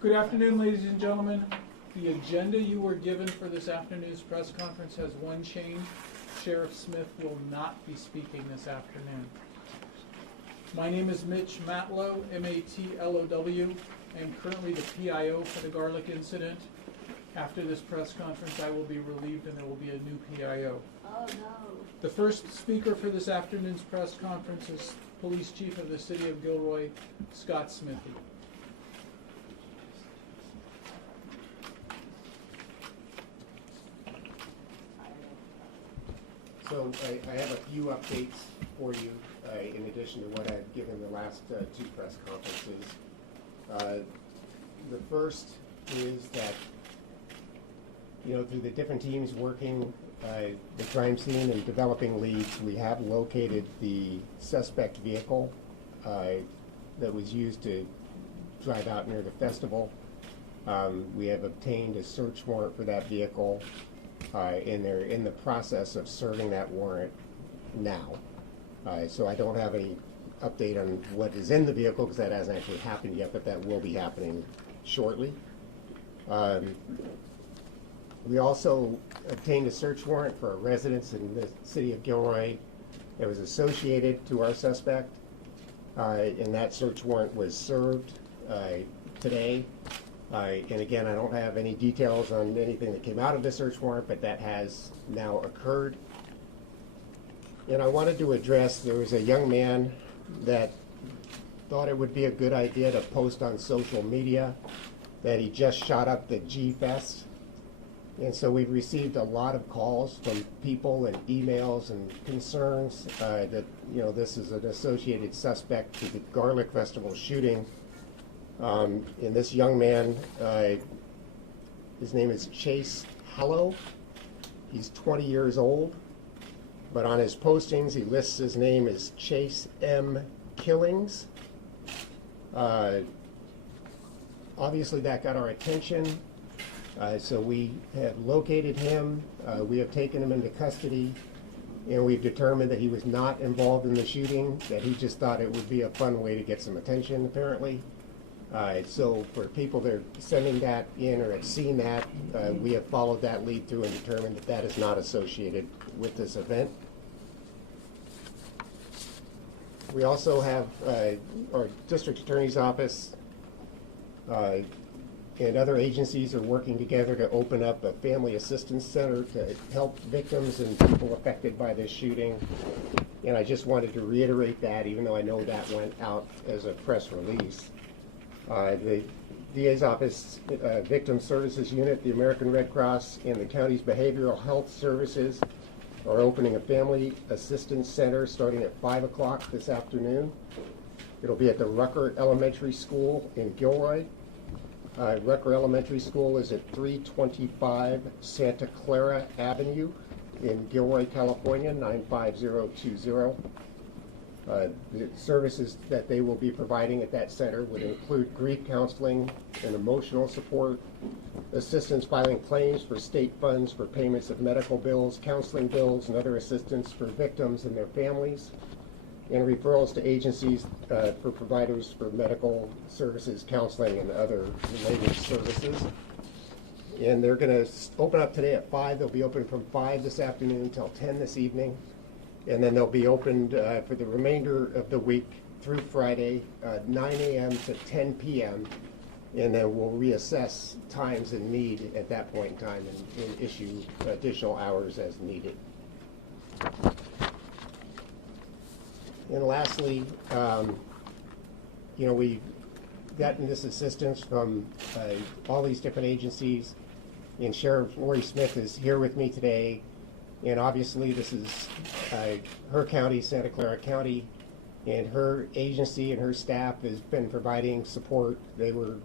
Good afternoon, ladies and gentlemen. The agenda you were given for this afternoon's press conference has one change. Sheriff Smith will not be speaking this afternoon. My name is Mitch Matlow, M-A-T-L-O-W. I am currently the PIO for the Garlic incident. After this press conference, I will be relieved and there will be a new PIO. Oh no. The first speaker for this afternoon's press conference is Police Chief of the City of Gilroy, Scott Smithy. So I have a few updates for you in addition to what I've given the last two press conferences. The first is that, through the different teams working the crime scene and developing leads, we have located the suspect vehicle that was used to drive out near the festival. We have obtained a search warrant for that vehicle. And they're in the process of serving that warrant now. So I don't have any update on what is in the vehicle because that hasn't actually happened yet, but that will be happening shortly. We also obtained a search warrant for a residence in the city of Gilroy that was associated to our suspect, and that search warrant was served today. And again, I don't have any details on anything that came out of the search warrant, but that has now occurred. And I wanted to address, there was a young man that thought it would be a good idea to post on social media that he just shot up the G-Fest. And so we've received a lot of calls from people and emails and concerns that, this is an associated suspect to the Garlic Festival shooting. And this young man, his name is Chase Hello. He's 20 years old, but on his postings he lists his name as Chase M. Killings. Obviously that got our attention, so we have located him, we have taken him into custody, and we've determined that he was not involved in the shooting, that he just thought it would be a fun way to get some attention apparently. So for people that are sending that in or have seen that, we have followed that lead through and determined that that is not associated with this event. We also have our district attorney's office and other agencies are working together to open up a family assistance center to help victims and people affected by this shooting. And I just wanted to reiterate that, even though I know that went out as a press release. The DA's office, Victim Services Unit, the American Red Cross, and the county's Behavioral Health Services are opening a family assistance center starting at 5 o'clock this afternoon. It'll be at the Rucker Elementary School in Gilroy. Rucker Elementary School is at 325 Santa Clara Avenue in Gilroy, California, 95020. The services that they will be providing at that center would include grief counseling and emotional support, assistance filing claims for state funds for payments of medical bills, counseling bills, and other assistance for victims and their families, and referrals to agencies for providers for medical services, counseling, and other related services. And they're going to open up today at 5. They'll be open from 5 this afternoon until 10 this evening. And then they'll be opened for the remainder of the week through Friday, 9 a.m. to 10 p.m. And then we'll reassess times and need at that point in time and issue additional hours as needed. And lastly, we've gotten this assistance from all these different agencies. And Sheriff Lori Smith is here with me today. And obviously this is her county, Santa Clara County, and her agency and her staff has been providing support. They were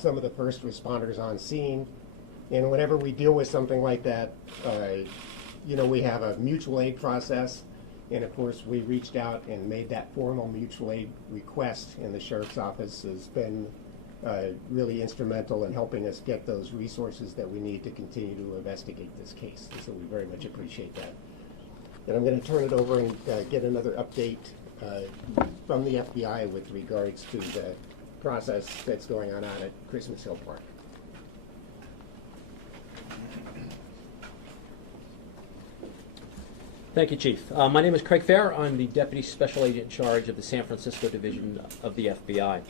some of the first responders on scene. And whenever we deal with something like that, we have a mutual aid process. And of course, we reached out and made that formal mutual aid request, and the Sheriff's Office has been really instrumental in helping us get those resources that we need to continue to investigate this case. And so we very much appreciate that. And I'm going to turn it over and get another update from the FBI with regards to the process that's going on at Christmas Hill Park. Thank you, Chief. My name is Craig Fair. I'm the Deputy Special Agent in charge of the San Francisco Division of the FBI.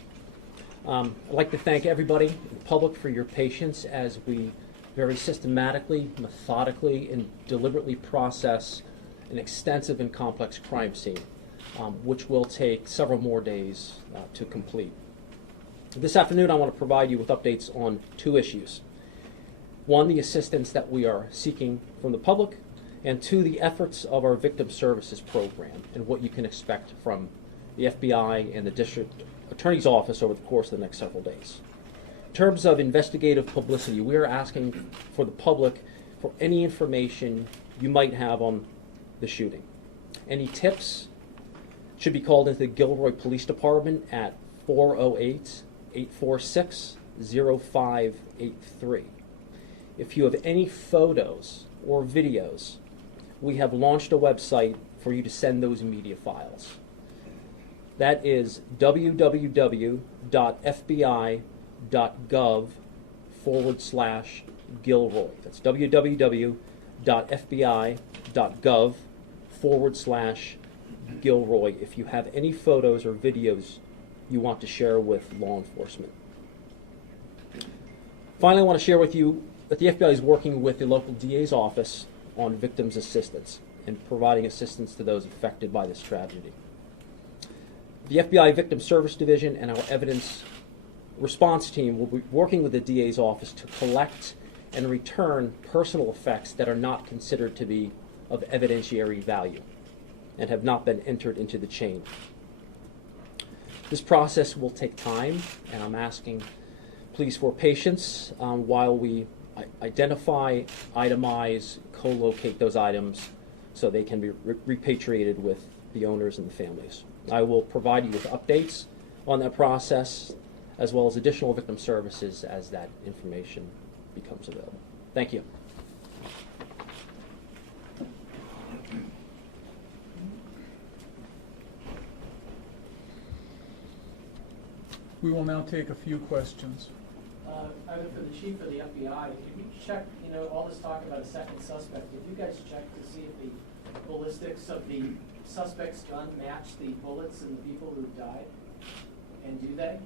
I'd like to thank everybody in the public for your patience as we very systematically, methodically, and deliberately process an extensive and complex crime scene, which will take several more days to complete. This afternoon, I want to provide you with updates on two issues. One, the assistance that we are seeking from the public, and two, the efforts of our Victim Services Program and what you can expect from the FBI and the District Attorney's Office over the course of the next several days. In terms of investigative publicity, we are asking for the public for any information you might have on the shooting. Any tips should be called into the Gilroy Police Department at 408-846-0583. If you have any photos or videos, we have launched a website for you to send those media files. That is www.fbi.gov/Gilroy. That's www.fbi.gov/Gilroy if you have any photos or videos you want to share with law enforcement. Finally, I want to share with you that the FBI is working with the local DA's office on victims' assistance and providing assistance to those affected by this tragedy. The FBI Victim Service Division and our evidence response team will be working with the DA's office to collect and return personal effects that are not considered to be of evidentiary value and have not been entered into the chain. This process will take time, and I'm asking please for patience while we identify, itemize, co-locate those items so they can be repatriated with the owners and the families. I will provide you with updates on that process as well as additional victim services as that information becomes available. Thank you. We will now take a few questions. Either for the chief or the FBI, if you check, all this talk about a second suspect, if you guys check to see if the ballistics of the suspect's gun match the bullets and the people who died, and do they?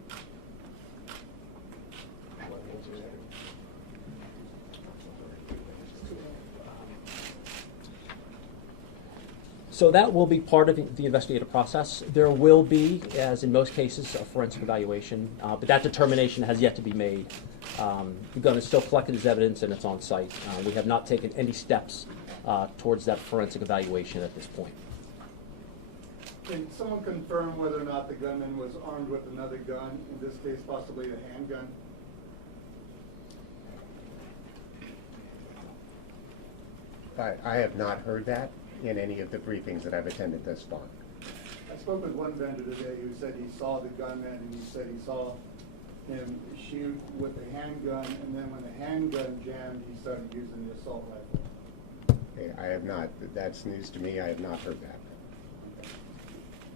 So that will be part of the investigative process. There will be, as in most cases, a forensic evaluation, but that determination has yet to be made. The gun is still collected as evidence and it's on site. We have not taken any steps towards that forensic evaluation at this point. Can someone confirm whether or not the gunman was armed with another gun, in this case possibly a handgun? I have not heard that in any of the briefings that I've attended thus far. I spoke with one vendor today who said he saw the gunman and he said he saw him shoot with the handgun, and then when the handgun jammed, he started using the assault rifle. Okay, I have not, that's news to me, I have not heard that.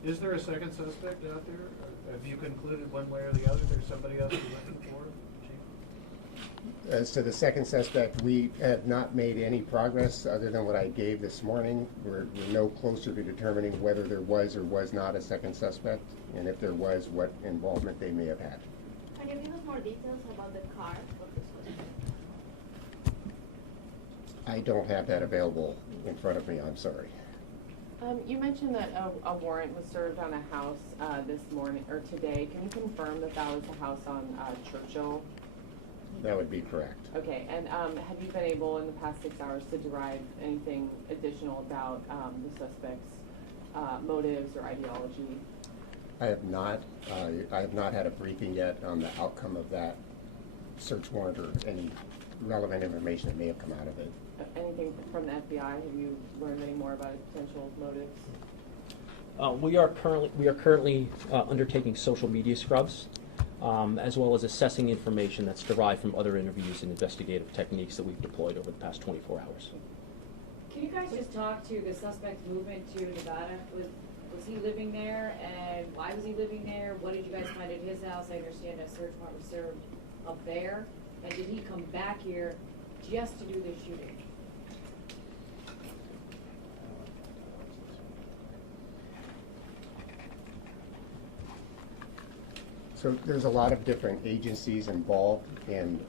Is there a second suspect out there? Or have you concluded one way or the other there's somebody else you're looking for, Chief? As to the second suspect, we have not made any progress other than what I gave this morning. We're no closer to determining whether there was or was not a second suspect, and if there was, what involvement they may have had. Can you give us more details about the car of the suspect? I don't have that available in front of me, I'm sorry. You mentioned that a warrant was served on a house this morning or today. Can you confirm that that was the house on Churchill? That would be correct. Okay, and have you been able in the past 6 hours to derive anything additional about the suspect's motives or ideology? I have not had a briefing yet on the outcome of that search warrant or any relevant information that may have come out of it. Anything from the FBI? Have you learned any more about potential motives? We are currently undertaking social media scrubs, as well as assessing information that's derived from other interviews and investigative techniques that we've deployed over the past 24 hours. Can you guys just talk to the suspect's movement to Nevada? Was he living there, and why was he living there? What did you guys find at his house? I understand a search warrant was served up there. And did he come back here just to do this shooting? So there's a lot of different agencies involved, and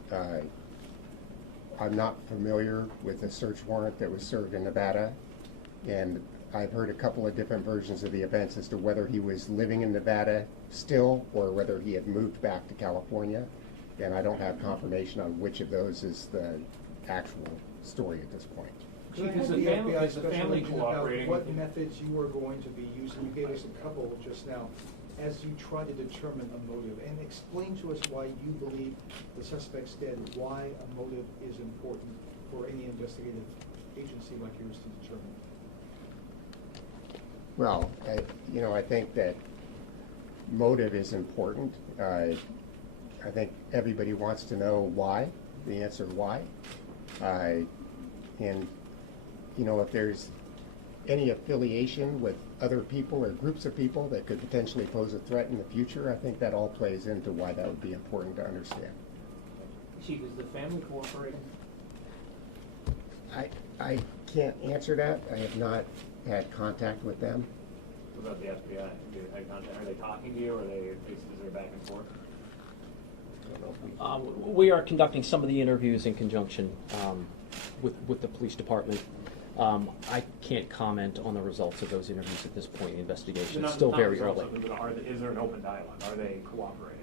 I'm not familiar with the search warrant that was served in Nevada. And I've heard a couple of different versions of the events as to whether he was living in Nevada still or whether he had moved back to California. And I don't have confirmation on which of those is the actual story at this point. Could I Chief, have is the the family- FBI is the special family agent about cooperating what with you? methods you are going to be using? You gave us a couple just now. As you try to determine a motive, and explain to us why you believe the suspect's dead, why a motive is important for any investigative agency like yours to determine. Well, I think that motive is important. I think everybody wants to know why, the answer why. And, if there's any affiliation with other people or groups of people that could potentially pose a threat in the future, I think that all plays into why that would be important to understand. Chief, is the family cooperating? I can't answer that. I have not had contact with them. What about the FBI? Are they talking to you, or is there back and forth? We are conducting some of the interviews in conjunction with the police department. I can't comment on the results of those interviews at this point in the investigation. It's still very early. Is there an open dialogue? Are they cooperating?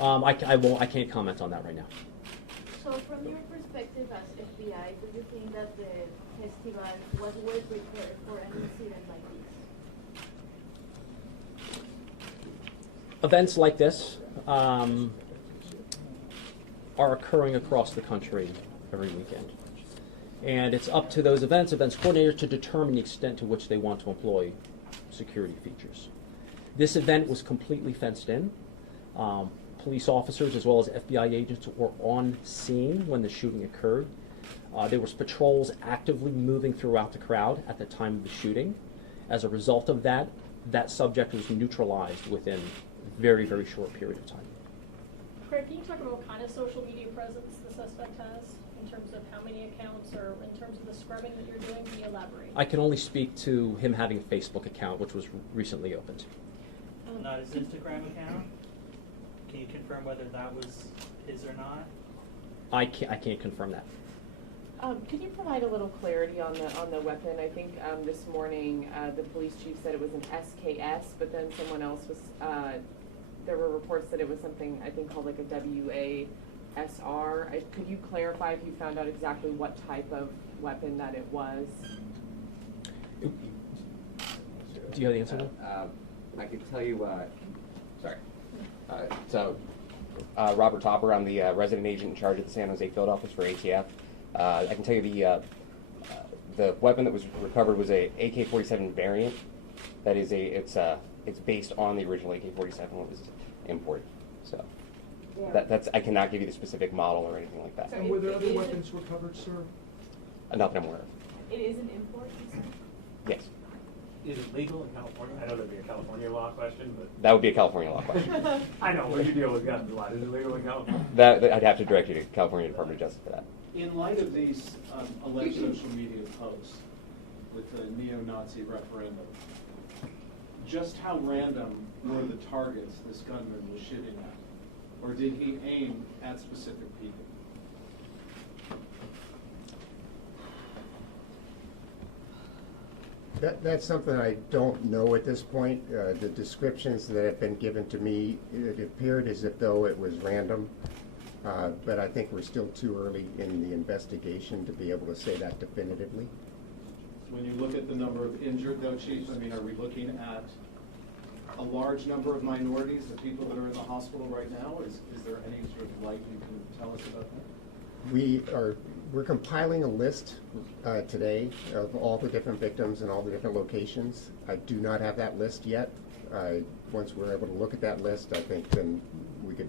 I can't comment on that right now. So from your perspective as FBI, do you think that the festival was well prepared for an incident like this? Events like this are occurring across the country every weekend. And it's up to those events coordinators to determine the extent to which they want to employ security features. This event was completely fenced in. Police officers as well as FBI agents were on scene when the shooting occurred. There was patrols actively moving throughout the crowd at the time of the shooting. As a result of that, that subject was neutralized within a very, very short period of time. Craig, can you talk about what kind of social media presence the suspect has in terms of how many accounts or in terms of the scrubbing that you're doing? Can you elaborate? I can only speak to him having a Facebook account, which was recently opened. Not his Instagram account? Can you confirm whether that was his or not? I can't confirm that. Could you provide a little clarity on the weapon? I think this morning the police chief said it was an SKS, but then someone else was, there were reports that it was something I think called like a WASR. Could you clarify if you found out exactly what type of weapon that it was? Do you have the answer to that? I can tell you, Robert Topper, I'm the resident agent in charge of the San Jose field office for ATF. I can tell you the weapon that was recovered was a AK-47 variant. That is it's based on the original AK-47 that was imported. So that's I cannot give you the specific model or anything like that. And were there other weapons recovered, sir? Not that I'm aware of. It is an import, you said? Yes. Is it legal in California? I know that'd be a California law question, but That would be a California law question. I know, but you deal with guns a lot. Is it legal in California? That I'd have to direct you to California Department of Justice for that. In light of these alleged social media posts with the neo-Nazi referendum, just how random were the targets this gunman was shooting at? Or did he aim at specific people? That's something I don't know at this point. The descriptions that have been given to me, it appeared as if though it was random. But I think we're still too early in the investigation to be able to say that definitively. When you look at the number of injured, though, Chief, I mean, are we looking at a large number of minorities, the people that are in the hospital right now? Is there any sort of light you can tell us about that? We're compiling a list today of all the different victims and all the different locations. I do not have that list yet. Once we're able to look at that list, I think then we could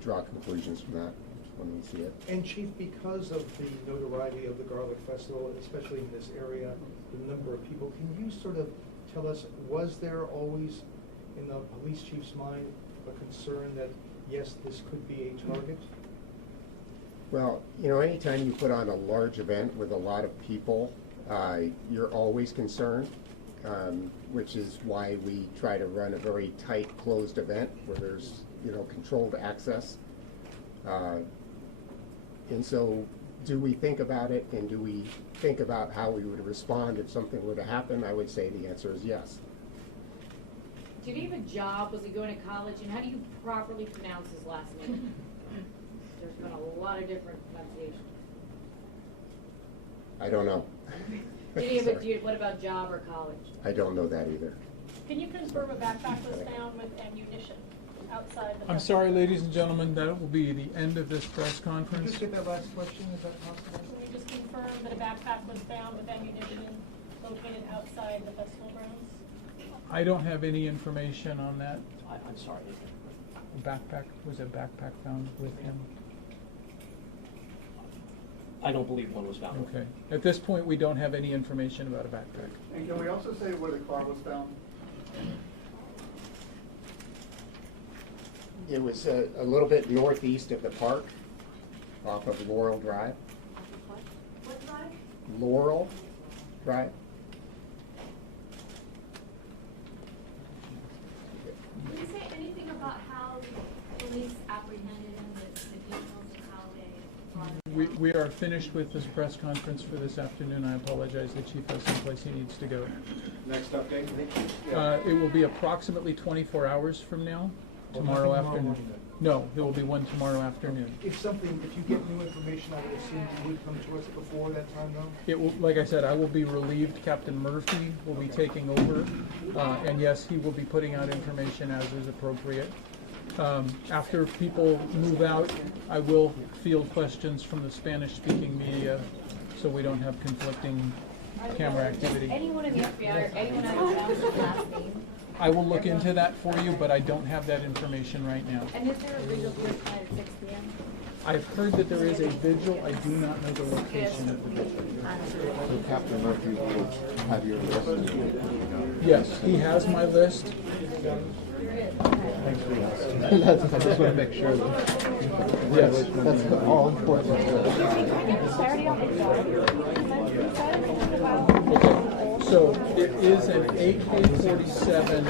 draw conclusions from that when we see it. And Chief, because of the notoriety of the Garlic Festival, especially in this area, the number of people, can you sort of tell us, was there always in the police chief's mind a concern that, yes, this could be a target? Well, you know, anytime you put on a large event with a lot of people, you're always concerned, which is why we try to run a very tight, closed event where there's, you know, controlled access. And so, do we think about it, and do we think about how we would respond if something were to happen? I would say the answer is yes. Did he have a job? Was he going to college? And how do you properly pronounce his last name? There's been a lot of different pronunciations. I don't know. Did he have what about job or college? I don't know that either. Can you confirm a backpack was found with ammunition outside the? I'm sorry, ladies and gentlemen, that will be the end of this press Can you conference. just get that last question, is that possible? Can you just confirm that a backpack was found with ammunition located outside the festival grounds? I don't have any information on that. I'm sorry. A backpack, was a backpack found with him? I don't believe one was found. Okay. At this point, we don't have any information about a backpack. And can we also say where the car was found? It was a little bit northeast of the park, off of Laurel Drive. What drive? Laurel Drive. Can you say anything about how the police apprehended him, the details of how they brought him? We are finished with this press conference for this afternoon. I apologize, the chief has someplace he needs to go. Next update? It will be approximately 24 hours from now, tomorrow afternoon. No, there will be one tomorrow afternoon. If you get new information, I would assume you would come to us before that time, though? It will, like I said, I will be relieved. Captain Murphy will be taking over. And yes, he will be putting out information as is appropriate. After people move out, I will field questions from the Spanish-speaking media so we don't have conflicting camera activity. Anyone in the FBI or anyone out of town with the last name? I will look into that for you, but I don't have that information right now. And is there a vigil here tonight at 6 p.m.? I've heard that there is a vigil. I do not know the location of the vigil. So Captain Murphy will have your list? Yes, he has my list. Thanks for that. I just want to make sure that, Yes, that's all important. Can I get clarity on the job? So it is an AK-47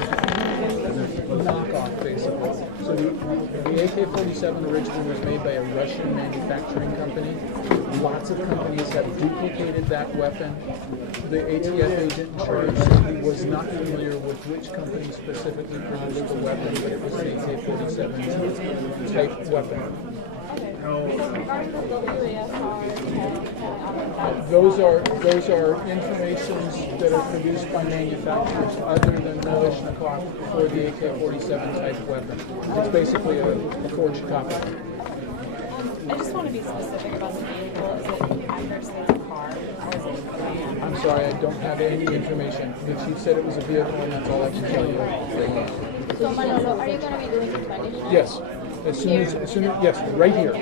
knockoff, basically. So the AK-47 originally was made by a Russian manufacturing company. Lots of companies have duplicated that weapon. The ATF agent in charge said he was not familiar with which company specifically produced the weapon, but it was an AK-47 type weapon. Those are informations that are produced by manufacturers other than Kalashnikov for the AK-47 type weapon. It's basically a forged copy. I just want to be specific about the vehicle. Is it accuracy as a car, or is it a van? I'm sorry, I don't have any information. The chief said it was a vehicle, and that's all I can tell you. So Manolo, are you going to be doing Spanish now? Yes, as soon as yes, right here.